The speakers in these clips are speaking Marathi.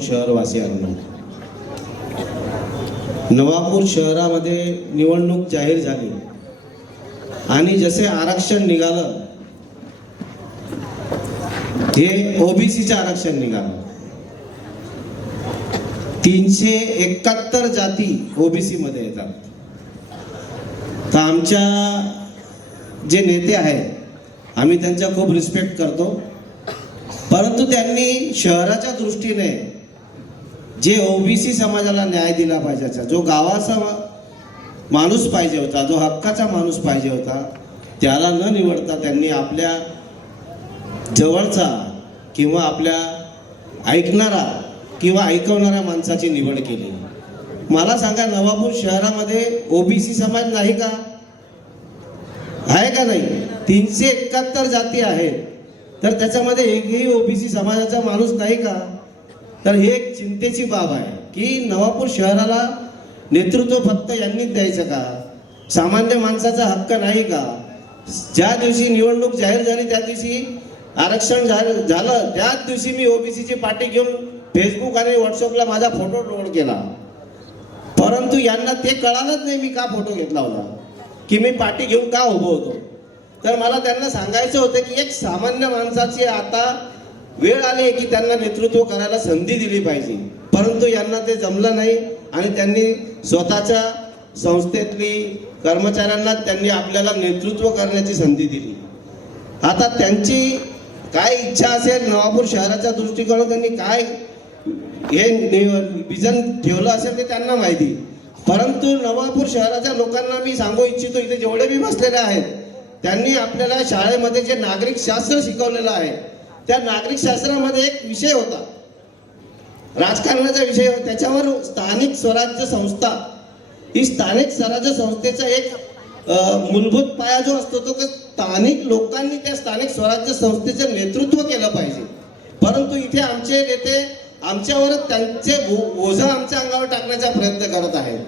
शहरवासियांना, नवापूर शहरामध्ये निवडणूक जाहीर झाली आणि जसे आरक्षण निघालं, हे ओबीसीचं आरक्षण निघालं. 371 जाती ओबीसी मध्ये येतात. तर आमच्या जे नेते आहेत, आम्ही त्यांचा खूप रिस्पेक्ट करतो, परंतु त्यांनी शहराच्या दृष्टीने जे ओबीसी समाजाला न्याय दिला पाहिजे, जो गावाचा माणूस पाहिजे होता, जो हक्काचा माणूस पाहिजे होता, त्याला न निवडता त्यांनी आपल्या जवळचा किंवा आपल्या ऐकणारा किंवा ऐकवणाऱ्या माणसाची निवड केली. मला सांगा, नवापूर शहरामध्ये ओबीसी समाज नाही का? आहे का नाही? 371 जाती आहेत, तर त्याच्यामध्ये एकही ओबीसी समाजाचा माणूस नाही का? तर हे एक चिंतेची बाब आहे की नवापूर शहराला नेतृत्व फक्त यांनीच द्यायचं का? सामान्य माणसाचा हक्क नाही का? ज्या दिवशी निवडणूक जाहीर झाली, त्या दिवशी आरक्षण झालं, त्याच दिवशी मी ओबीसीची पार्टी घेऊन फेसबुक आणि व्हॉट्सअपला माझा फोटो अपलोड केला. परंतु यांना ते कळालंच नाही मी का फोटो घेतला होता, की मी पार्टी घेऊन का उभं होतो. तर मला त्यांना सांगायचं होतं की एक सामान्य माणसाची आता वेळ आली की त्यांना नेतृत्व करायला संधी दिली पाहिजे, परंतु यांना ते जमलं नाही आणि त्यांनी स्वतःच्या संस्थेतली कर्मचाऱ्यांना त्यांनी आपल्याला नेतृत्व करण्याची संधी दिली. आता त्यांची काय इच्छा असेल, नवापूर शहराच्या दृष्टिकोनातून त्यांनी काय हे विजन ठेवलं असेल ते त्यांना माहिती. परंतु नवापूर शहराच्या लोकांना मी सांगू इच्छितो, इथे जेवढे बी बसलेले आहेत, त्यांनी आपल्याला शाळेमध्ये जे नागरिक शास्त्र शिकवलेलं आहे, त्या नागरिक शास्त्रामध्ये एक विषय होता, राजकारणाचा विषय होता, त्याच्यावर स्थानिक स्वराज्य संस्था, ही स्थानिक स्वराज्य संस्थेचा एक मूलभूत पाया जो असतो तो स्थानिक लोकांनी त्या स्थानिक स्वराज्य संस्थेचं नेतृत्व केलं पाहिजे. परंतु इथे आमचे नेते आमच्यावर त्यांचे ओझं आमच्या अंगावर टाकण्याचा प्रयत्न करत आहेत.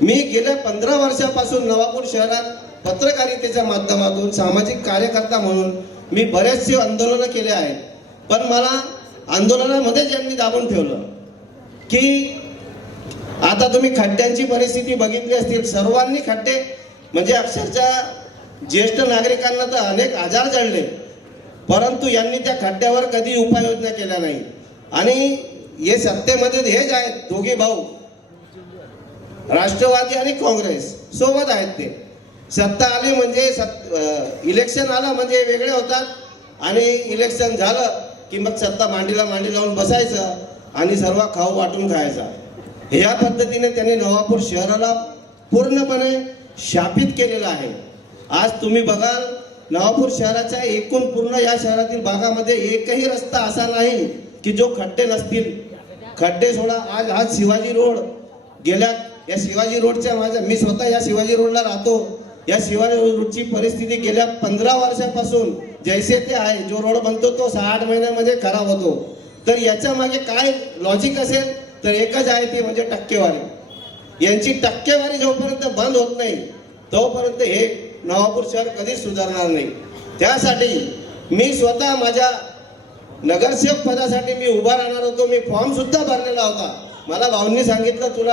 मी गेल्या 15 वर्षापासून नवापूर शहरात पत्रकारितेच्या माध्यमातून सामाजिक कार्यकर्ता म्हणून मी बरेचसे आंदोलनं केले आहेत, पण मला आंदोलनामध्ये ज्यांनी दाबून ठेवलं की आता तुम्ही खड्ड्यांची परिस्थिती बघितली असतील, सर्वांनी खड्डे म्हणजे अक्षरशः ज्येष्ठ नागरिकांना तर अनेक आजार जळले, परंतु यांनी त्या खड्ड्यावर कधी उपाययोजना केल्या नाही. आणि हे सत्तेमध्ये हेच आहेत, दोघे भाऊ, राष्ट्रवादी आणि काँग्रेस सोबत आहेत. ते सत्ता आली म्हणजे इलेक्शन आलं म्हणजे वेगळे होतात, आणि इलेक्शन झालं की मग सत्ता मांडीला मांडी लावून बसायचं आणि सर्व खाऊ वाटून खायचा. ह्या पद्धतीने त्यांनी नवापूर शहराला पूर्णपणे शापित केलेलं आहे. आज तुम्ही बघाल, नवापूर शहराच्या एकूण पूर्ण या शहरातील भागामध्ये एकही रस्ता असा नाही की जो खड्डे नसतील. खड्डे सोडा, आज शिवाजी रोड गेल्या, या शिवाजी रोडच्या मी स्वतः या शिवाजी रोडला राहतो. या शिवाजी रोडची परिस्थिती गेल्या 15 वर्षापासून जैसे ते आहे. जो रोड बनतो तो 6-8 महिन्यामध्ये खराब होतो. तर याच्या मागे काय लॉजिक असेल तर एकच आहे, ते म्हणजे टक्केवारी. यांची टक्केवारी जोपर्यंत बंद होत नाही तोपर्यंत हे नवापूर शहर कधीच सुधारणार नाही. त्यासाठी मी स्वतः माझ्या नगरसेवक पदासाठी मी उभा राहणार होतो. मी फॉर्म सुद्धा भरलेला होता. मला भाऊंनी सांगितलं, तुला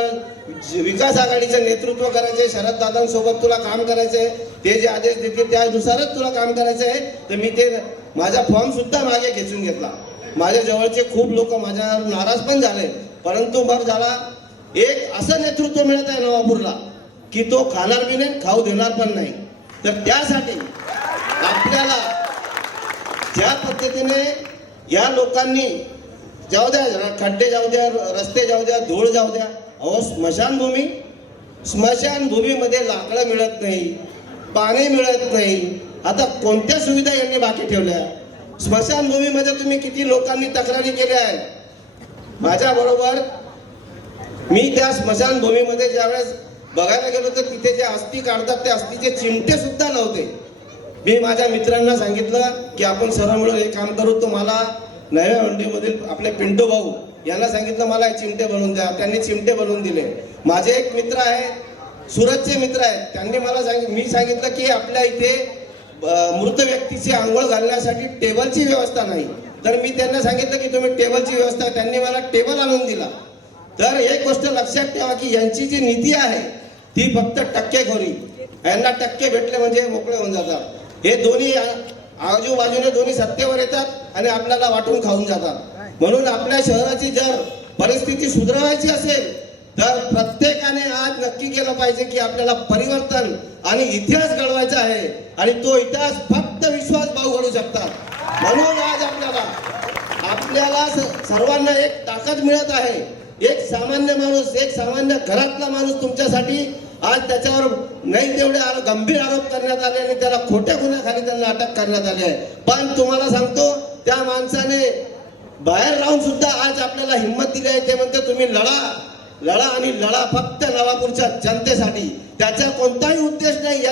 विकास आघाडीचं नेतृत्व करायचंय, शरद दादांसोबत तुला काम करायचंय, ते जे आदेश देतील त्यानुसारच तुला काम करायचं आहे. तर मी ते माझा फॉर्म सुद्धा मागे खेचून घेतला. माझ्या जवळचे खूप लोक माझ्यावर नाराज पण झाले, परंतु मग झाला एक असं नेतृत्व मिळत आहे नवापूरला की तो खाणार बी नाही, खाऊ देणार पण नाही. तर त्यासाठी आपल्याला ज्या पद्धतीने या लोकांनी जाऊ द्या, खड्डे जाऊ द्या, रस्ते जाऊ द्या, धूळ जाऊ द्या, अहो स्मशानभूमीमध्ये लाकडं मिळत नाही, पाणी मिळत नाही. आता कोणत्या सुविधा यांनी बाकी ठेवल्या? स्मशानभूमीमध्ये तुम्ही किती लोकांनी तक्रारी केल्या आहेत माझ्या बरोबर. मी त्या स्मशानभूमीमध्ये ज्यावेळेस बघायला गेलो तर तिथे जे अस्थि काढतात त्या अस्थीचे चिमटे सुद्धा नव्हते. मी माझ्या मित्रांना सांगितलं की आपण सर्व मिळून एक काम करू. तो मला नव्या हंडीमधील आपले पिंटू भाऊ यांना सांगितलं मला हे चिमटे बनवून द्या. त्यांनी चिमटे बनवून दिले. माझे एक मित्र आहे, सुरतचे मित्र आहेत, त्यांनी मला मी सांगितलं की आपल्या इथे मृत व्यक्तीची आंघोळ घालण्यासाठी टेबलची व्यवस्था नाही. तर मी त्यांना सांगितलं की तुम्ही टेबलची व्यवस्था, त्यांनी मला टेबल आणून दिला. तर एक गोष्ट लक्षात ठेवा की यांची जी नीती आहे ती फक्त टक्केखोरी. यांना टक्के भेटले म्हणजे मोकळे होऊन जातात. हे दोन्ही आजूबाजूने दोन्ही सत्तेवर येतात आणि आपल्याला वाटून खाऊन जातात. म्हणून आपल्या शहराची जर परिस्थिती सुधारायची असेल तर प्रत्येकाने आज नक्की केलं पाहिजे की आपल्याला परिवर्तन आणि इतिहास घडवायचा आहे आणि तो इतिहास फक्त विश्वास भाऊ घडू शकतात. म्हणून आज आपल्याला सर्वांना एक ताकद मिळत आहे. एक सामान्य माणूस, एक सामान्य घरातला माणूस तुमच्यासाठी आज त्याच्यावर नाही तेवढे गंभीर आरोप करण्यात आले आणि त्याला खोट्या गुन्ह्याखाली त्यांना अटक करण्यात आली आहे. पण तुम्हाला सांगतो त्या माणसाने बाहेर राहून सुद्धा आज आपल्याला हिंमत दिली आहे. ते म्हणते तुम्ही लढा आणि लढा फक्त नवापूरच्या जनतेसाठी. त्याचा कोणताही उद्देश नाही या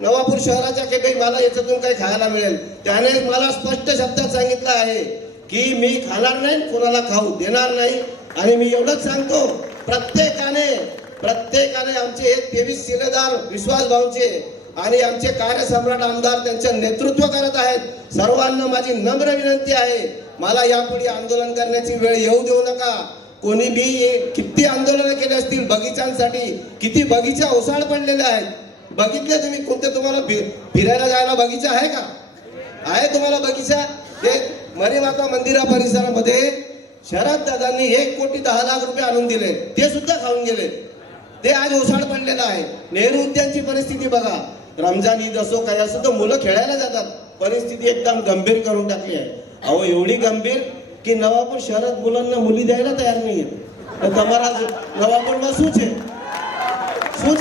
नवापूर शहराच्या की बाई मला याच्यातून काही खायला मिळेल. त्याने मला स्पष्ट शब्दात सांगितलं आहे की मी खाणार नाही, कोणाला खाऊ देणार नाही. आणि मी एवढंच सांगतो, प्रत्येकाने आमचे हे 23 शिलेदार विश्वास भाऊचे आणि आमचे कार्यसम्राट आमदार त्यांचे नेतृत्व करत आहेत. सर्वांना माझी नम्र विनंती आहे, मला यापुढे आंदोलन करण्याची वेळ येऊ देऊ नका. कोणी बी किती आंदोलन केले असतील बगीचांसाठी, किती बगीचा ओसाड पडलेले आहेत. बघितले तुम्ही कोणते? तुम्हाला फिरायला जायला बगीचा आहे का? आहे तुम्हाला बगीचा? ते मरीमाता मंदिरा परिसरामध्ये शरद दादांनी 1,10,00,000 रुपये आणून दिले, ते सुद्धा खाऊन गेले. ते आज ओसाड पडलेलं आहे. नेहरू उद्यानची परिस्थिती बघा. रमजान ईद असो काय असो तर मुलं खेळायला जातात. परिस्थिती एकदम गंभीर करून टाकली आहे. अहो एवढी गंभीर की नवापूर शहरात मुलांना मुली द्यायला तयार नाहीये. તમારા નવાપુરમાં શું છે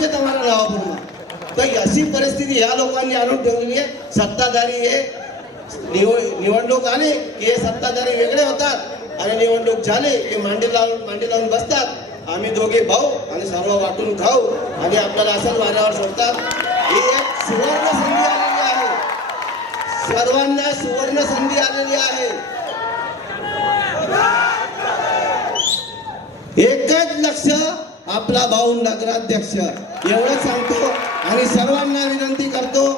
તમારા નવાપુરમાં? તો अशी परिस्थिती या लोकांनी आणून ठेवलेली आहे. सत्ताधारी हे निवडणूक आली की हे सत्ताधारी वेगळे होतात आणि निवडणूक झाली की मांडी लावून बसतात. आम्ही दोघे भाऊ आणि सर्व वाटून खाऊ आणि आपल्याला असंच वाऱ्यावर सोडतात. ही एक सुवर्ण संधी आलेली आहे. सर्वांना सुवर्ण संधी आलेली आहे. एकच लक्ष, आपला भाऊ नगराध्यक्ष. एवढं सांगतो आणि सर्वांना विनंती करतो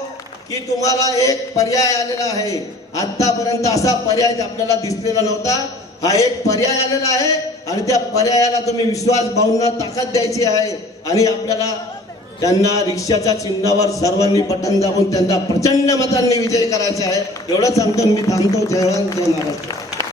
की तुम्हाला एक पर्याय आलेला आहे. आतापर्यंत असा पर्याय आपल्याला दिसलेला नव्हता. हा एक पर्याय आलेला आहे आणि त्या पर्यायाला तुम्ही विश्वास भाऊंना ताकद द्यायची आहे आणि आपल्याला त्यांना रिक्षाच्या चिन्हावर सर्वांनी बटन दाबून त्यांना प्रचंड मतांनी विजयी करायचे आहे. एवढं सांगतो मी थांबतो. जय हिंद, जय महाराष्ट्र.